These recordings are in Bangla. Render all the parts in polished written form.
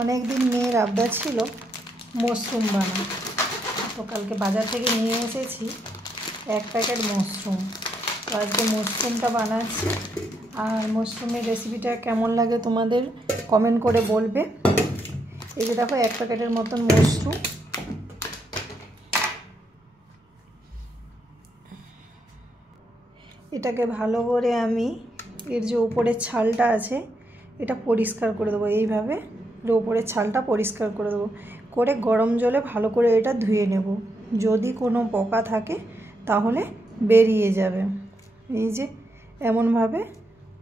অনেক দিন মেয়ের আবদার ছিল মাশরুম বানানো, তো কালকে বাজার থেকে নিয়ে এসেছি 1 প্যাকেট মাশরুম। তো আজকে মাশরুমটা বানাচ্ছি। আর মাশরুমের রেসিপিটা কেমন লাগে তোমাদের কমেন্ট করে বলবে। এই যে দেখো 1 প্যাকেটের মতন মাশরুম। এটাকে ভালো করে আমি এর যে উপরের ছালটা আছে এটা পরিষ্কার করে দেবো। এইভাবে উপরের ছালটা পরিষ্কার করে দেবো, করে গরম জলে ভালো করে এটা ধুয়ে নেব। যদি কোনো পোকা থাকে তাহলে বেরিয়ে যাবে। এই যে এমনভাবে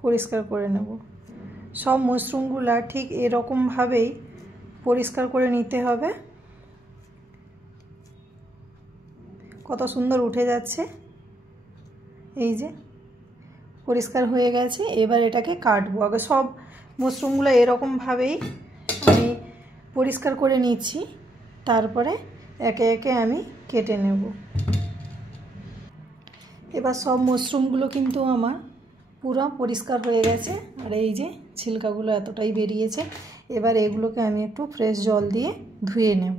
পরিষ্কার করে নেব। সব মাশরুমগুলো ঠিক এরকমভাবেই পরিষ্কার করে নিতে হবে। কত সুন্দর উঠে যাচ্ছে, এই যে পরিষ্কার হয়ে গেছে। এবার এটাকে কাটবো। আগে সব মাশরুমগুলো এরকমভাবেই আমি পরিষ্কার করে নিচ্ছি, তারপরে একে একে আমি কেটে নেব। এবার সব মাশরুমগুলো কিন্তু আমার পুরো পরিষ্কার হয়ে গেছে। আর এই যে ছিলকাগুলো এতটাই বেরিয়েছে। এবার এগুলোকে আমি একটু ফ্রেশ জল দিয়ে ধুয়ে নেব।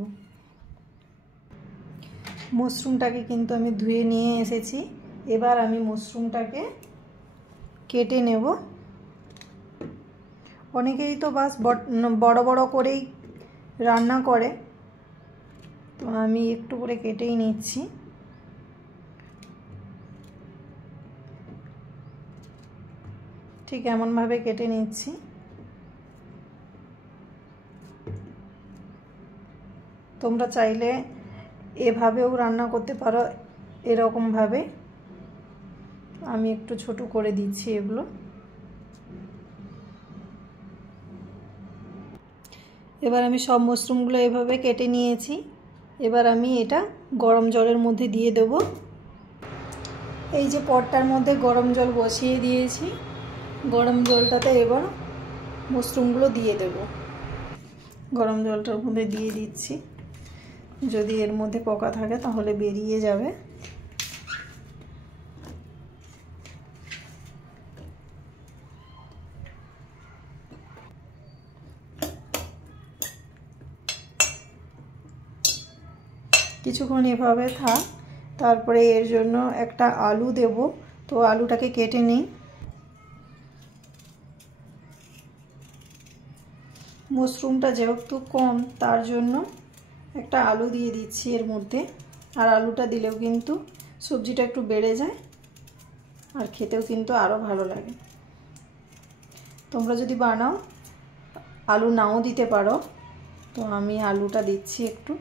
মাশরুমটাকে কিন্তু আমি ধুয়ে নিয়ে এসেছি। এবার আমি মাশরুমটাকে কেটে নেব। অনেকেই তো বাস বড় বড় করেই রান্না করে, তো আমি একটু করে কেটেই নিচ্ছি। ঠিক এমনভাবে কেটে নিচ্ছি। তোমরা চাইলে এভাবেও রান্না করতে পারো, এরকমভাবে। আমি একটু ছোট করে দিচ্ছি এগুলো। এবার আমি সব মাশরুমগুলো এভাবে কেটে নিয়েছি। এবার আমি এটা গরম জলের মধ্যে দিয়ে দেব। এই যে পটটার মধ্যে গরম জল বসিয়ে দিয়েছি। গরম জলটাতে এবার মাশরুমগুলো দিয়ে দেব। গরম জলটার মধ্যে দিয়ে দিচ্ছি। যদি এর মধ্যে পোকা থাকে তাহলে বেরিয়ে যাবে। কিছুক্ষণ এভাবে থাক। তারপরে এর জন্য একটা আলু দেব। তো আলুটাকে কেটে নিই। মাশরুমটা যেহেতু কম, তার জন্য একটা আলু দিয়ে দিচ্ছি এর মধ্যে। আর আলুটা দিলেও কিন্তু সবজিটা একটু বেড়ে যায়, আর খেতেও কিন্তু আরও ভালো লাগে। তোমরা যদি বানাও আলু নাও দিতে পারো, তো আমি আলুটা দিচ্ছি একটু।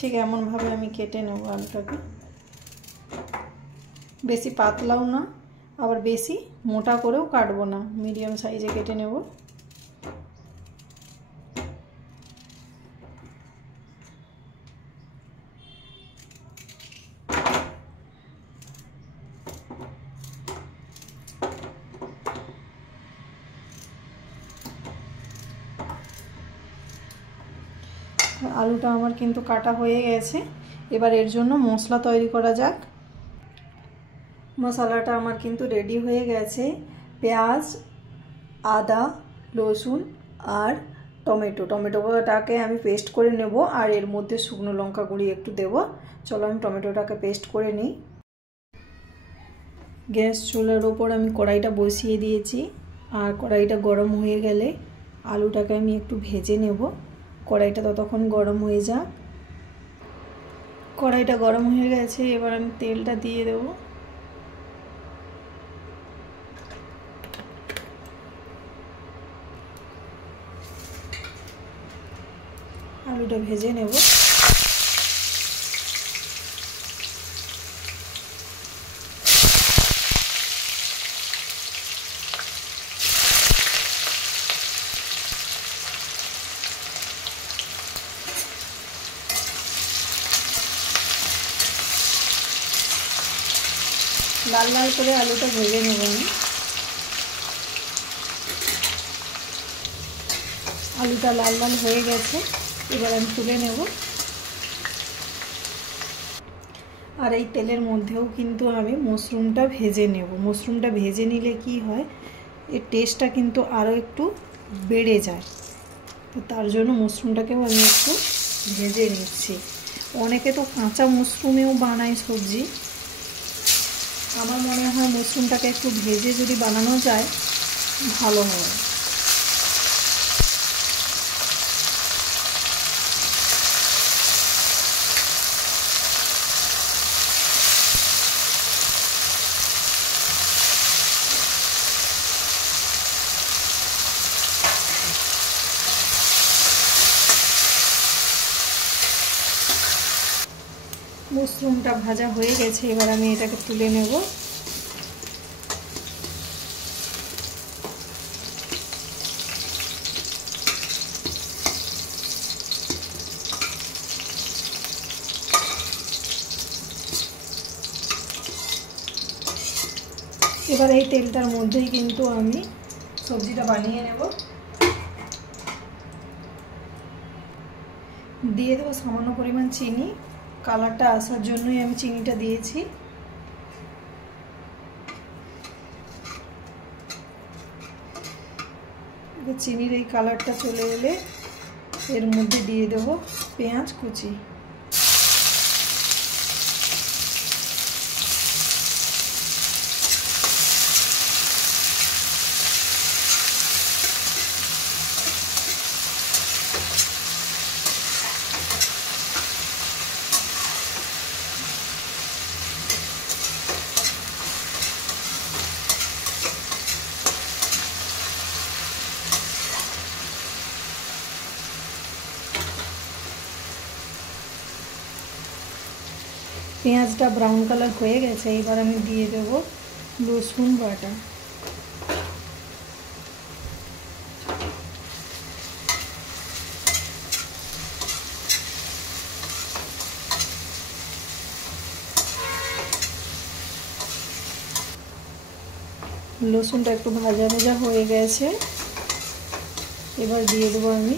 ঠিক এমনভাবে আমি কেটে নেব আলুটাকে। বেশি পাতলাও না, আবার বেশি মোটা করেও কাটবো না, মিডিয়াম সাইজে কেটে নেব। আলুটা আমার কিন্তু কাটা হয়ে গেছে। এবার এর জন্য মশলা তৈরি করা যাক। মশলাটা আমার কিন্তু রেডি হয়ে গেছে। পেঁয়াজ, আদা, রসুন আর টমেটোটাকে আমি পেস্ট করে নেব। আর এর মধ্যে শুকনো লঙ্কা গুঁড়ি একটু দেব। চলো আমি টমেটোটাকে পেস্ট করে নিই। গ্যাস চুলার ওপর আমি কড়াইটা বসিয়ে দিয়েছি। আর কড়াইটা গরম হয়ে গেলে আলুটাকে আমি একটু ভেজে নেব। কড়াইটা ততক্ষণ গরম হয়ে যাক। কড়াইটা গরম হয়ে গেছে। এবার আমি তেলটা দিয়ে দেব। আলুটা ভেজে নেব। লাল লাল করে আলুটা ভেজে নেব আমি। আলুটা লাল লাল হয়ে গেছে, এবার আমি তুলে নেব। আর এই তেলের মধ্যেও কিন্তু আমি মাশরুমটা ভেজে নেব। মাশরুমটা ভেজে নিলে কি হয়, এর টেস্টটা কিন্তু আরও একটু বেড়ে যায়। তো তার জন্য মাশরুমটাকেও আমি একটু ভেজে নিচ্ছি। অনেকে তো কাঁচা মাশরুমেও বানায় সবজি, আমার মনে হয় মাশরুমটাকে একটু ভেজে যদি বানানো যায় ভালো হয়। মাশরুমটা ভাজা হয়ে গেছে, এবার আমি এটাকে তুলে নেব। এবার এই তেলটার মধ্যেই কিন্তু আমি সবজিটা বানিয়ে নেব। দিয়ে দেবো সামান্য পরিমাণ চিনি, কালারটা আসার জন্যই আমি চিনিটা দিয়েছি। চিনির এই কালারটা চলে এলে এর মধ্যে দিয়ে দেবো পেঁয়াজ কুচি। পেঁয়াজটা ব্রাউন কালার হয়ে গেছে, এবার আমি দিয়ে দেব রসুন বাটা। রসুনটা একটু ভাজা ভাজা হয়ে গেছে, এবার দিয়ে দেবো আমি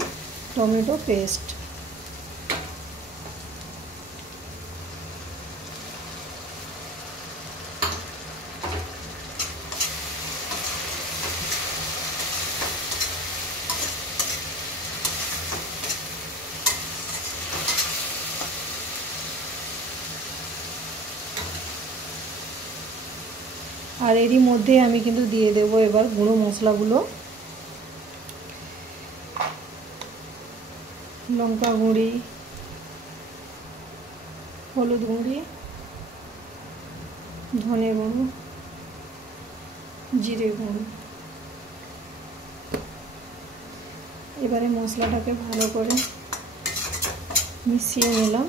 টমেটো পেস্ট। আর এরই মধ্যে আমি কিন্তু দিয়ে দেবো এবার গুঁড়ো মশলাগুলো। লঙ্কা গুঁড়ি, হলুদ গুঁড়ি, ধনে গুঁড়ো, জিরে গুঁড়ো। এবারে মশলাটাকে ভালো করে মিশিয়ে নিলাম।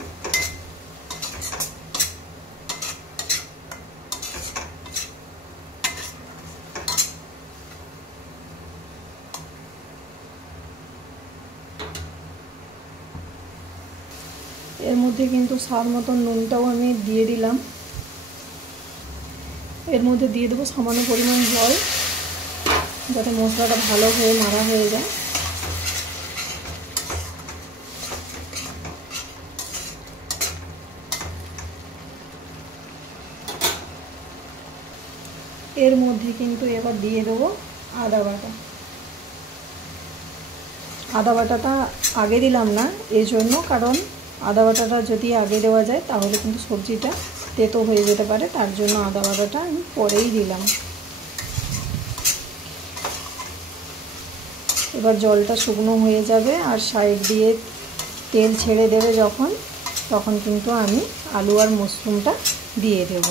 এর মধ্যে কিন্তু স্বাদ মতন নুনটাও আমি দিয়ে দিলাম। এর মধ্যে দিয়ে দেবো সামান্য পরিমাণ জল, যাতে মশলাটা ভালো হয়ে মারা হয়ে যায়। এর মধ্যে কিন্তু এবার দিয়ে দেবো আদা বাটা। আদা বাটাটা আগে দিলাম না এই জন্য, কারণ আদা বাটাটা যদি আগে দেওয়া যায় তাহলে কিন্তু সবজিটা তেতো হয়ে যেতে পারে, তার জন্য আদা বাটাটা আমি পরেই দিলাম। এবার জলটা শুকনো হয়ে যাবে আর সাইড দিয়ে তেল ছেড়ে দেবে যখন, তখন কিন্তু আমি আলু আর মাশরুমটা দিয়ে দেব।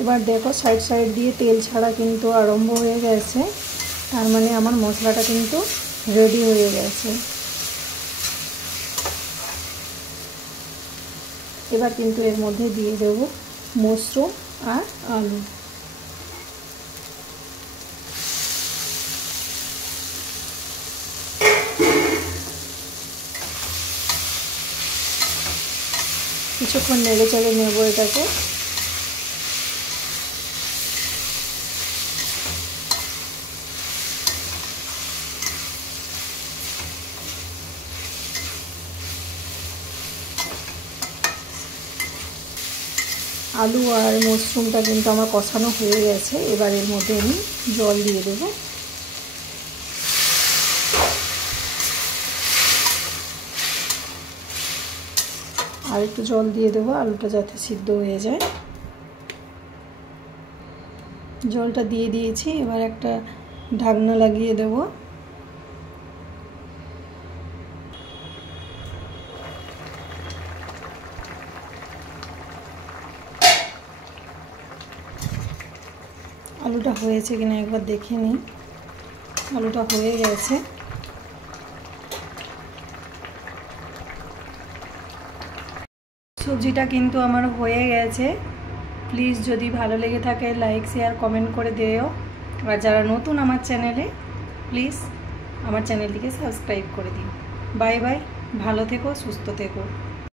এবার দেখো সাইড সাইড দিয়ে তেল ছাড়া কিন্তু আরম্ভ হয়ে গেছে, তার মানে আমার মশলাটা কিন্তু রেডি হয়ে গেছে। এবার কিন্তু এর মধ্যে দিয়ে দেব মাশরুম আর আলু। কিছুক্ষণ নেড়ে চেড়ে নেব এটাকে। আলু আর মাশরুমটা কিন্তু আমার কষানো হয়ে গেছে। এবার এর মধ্যে আমি জল দিয়ে দেবো। আর একটু জল দিয়ে দেবো আলুটা যাতে সিদ্ধ হয়ে যায়। জলটা দিয়ে দিয়েছি, এবার একটা ঢাকনা লাগিয়ে দেবো। আলুটা হয়েছে কিনা একবার দেখে নিই। আলুটা হয়ে গেছে। সবজিটা কিন্তু আমার হয়ে গেছে। প্লিজ যদি ভালো লেগে থাকে লাইক শেয়ার কমেন্ট করে দিও। আর যারা নতুন আমার চ্যানেলে, প্লিজ আমার চ্যানেলটিকে সাবস্ক্রাইব করে দিও। বাই বাই, ভালো থেকো, সুস্থ থেকো।